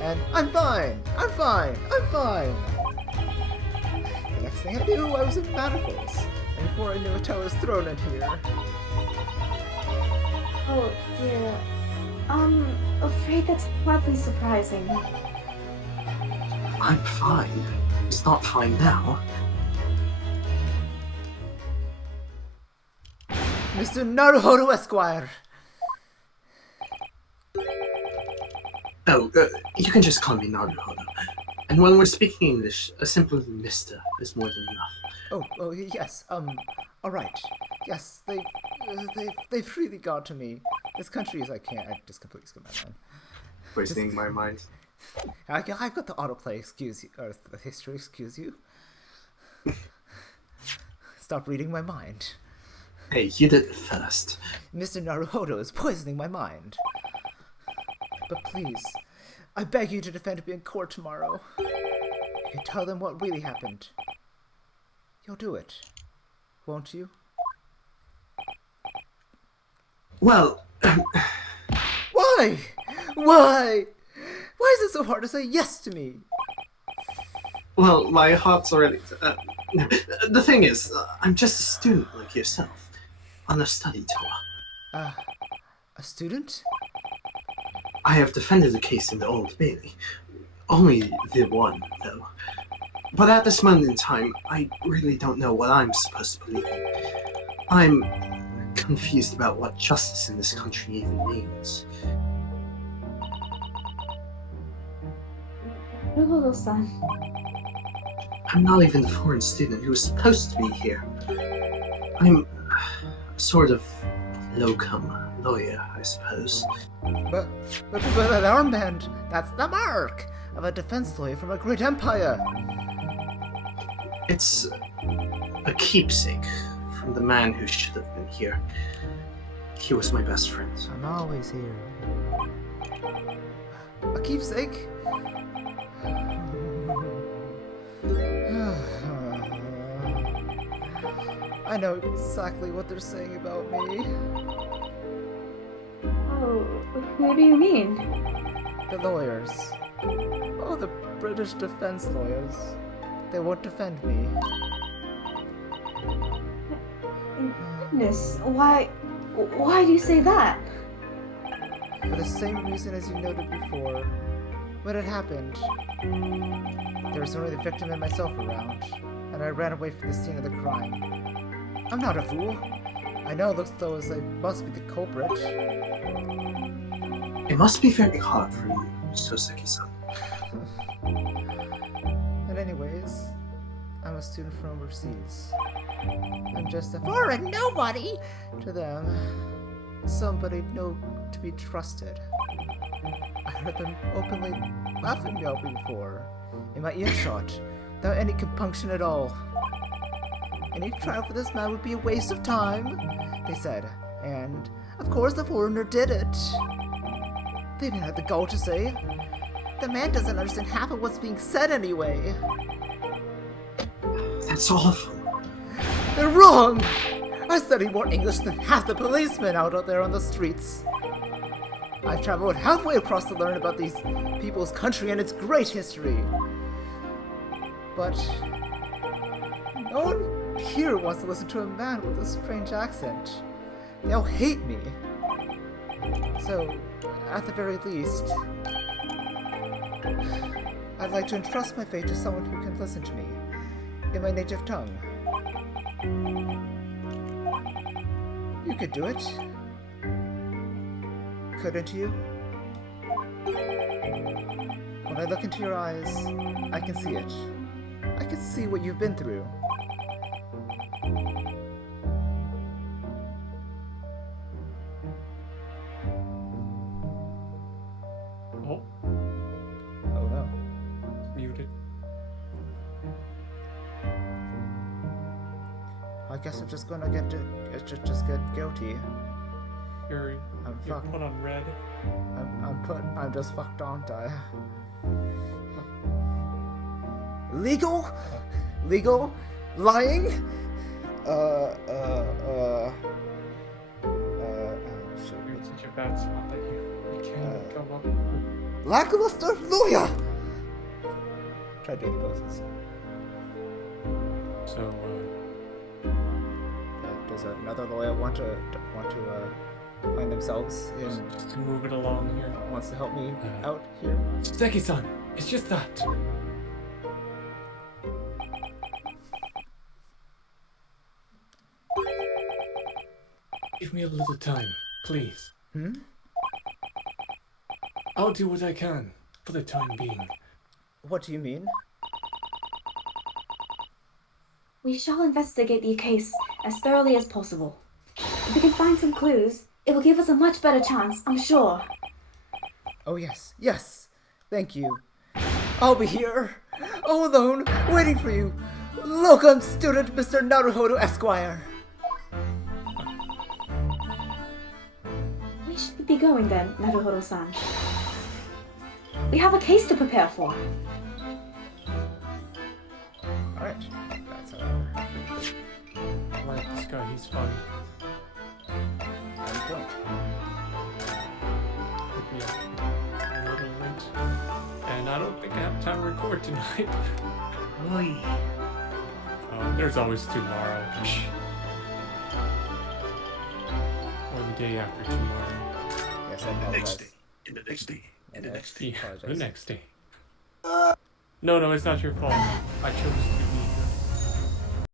And I'm fine! I'm fine! I'm fine! The next thing I knew, I was in manacles. And before I knew it, I was thrown in here. Oh dear. I'm afraid that's hardly surprising. I'm fine. It's not fine now. Mr. Naruhodo Esquire! Oh, you can just call me Naruhodo. And when we're speaking English, a simple Mr. is more than enough. Oh, yes, alright. Yes, they freely got to me. This country is, I just completely skipped my mind. Wasting my mind. I've got the autoplay, excuse you, or the history, excuse you. Stop reading my mind. Hey, you did it first. Mr. Naruhodo is poisoning my mind. But please, I beg you to defend me in court tomorrow. You can tell them what really happened. You'll do it, won't you? Well, Why? Why? Why is it so hard to say yes to me? well, my heart's already... the thing is, I'm just a student like yourself, on a study tour. A student? I have defended the case in the Old Bailey. Only the one, though. But at this moment in time, I really don't know what I'm supposed to believe in. I'm confused about what justice in this country even means. Naruhodo-san. I'm not even the foreign student who was supposed to be here. I'm sort of locum lawyer, I suppose. But an armband, that's the mark of a defense lawyer from a great empire. It's a keepsake from the man who should have been here. He was my best friend. I'm always here. A keepsake? I know exactly what they're saying about me. Oh, who do you mean? The lawyers. Oh, the British defense lawyers. They won't defend me. Goodness, why do you say that? For the same reason as you noted before. When it happened, there was only the victim and myself around, and I ran away from the scene of the crime. I'm not a fool. I know it looks though as I must be the culprit. It must be very hard for you, Soseki-san. And anyways, I'm a student from overseas. I'm just a foreign nobody to them. Somebody know to be trusted. I heard them openly laughing at me before, in my earshot, without any compunction at all. Any trial for this man would be a waste of time, they said, and of course the foreigner did it. They even had the gall to say, the man doesn't understand half of what's being said anyway. That's awful. They're wrong! I study more English than half the policemen out there on the streets. I've traveled halfway across to learn about these people's country and its great history. But no one here wants to listen to a man with a strange accent. They'll hate me. So, at the very least, I'd like to entrust my fate to someone who can listen to me in my native tongue. You could do it. Couldn't you? When I look into your eyes, I can see it. I can see what you've been through. Oh, Oh no. muted. I guess I'm just gonna get just get guilty. You're fucked. put on red. I'm just fucked, aren't I? Legal? Legal? Lying? Shit. You're in such a bad spot that you can't come up. Lackluster lawyer! Try doing poses. So, Does another lawyer want to find themselves in? just to move it along here. Wants to help me out here? Seki-san, it's just that. Give me a little time, please. Hmm? I'll do what I can for the time being. What do you mean? We shall investigate the case as thoroughly as possible. If we can find some clues, it will give us a much better chance, I'm sure. Oh yes, yes! Thank you. I'll be here, all alone, waiting for you. Locum student Mr. Naruhodo Esquire. We should be going then, Naruhodo-san. We have a case to prepare for. Alright, that's I like this guy, he's fun. I'm going. Pick me up a little late. And I don't think I have time to record tonight. Oy. There's always tomorrow. Or the day after tomorrow. Yes, I The apologize. next day. In the next day. In the next day. Yeah, the Apologize. next day. No, it's not your fault. I chose to.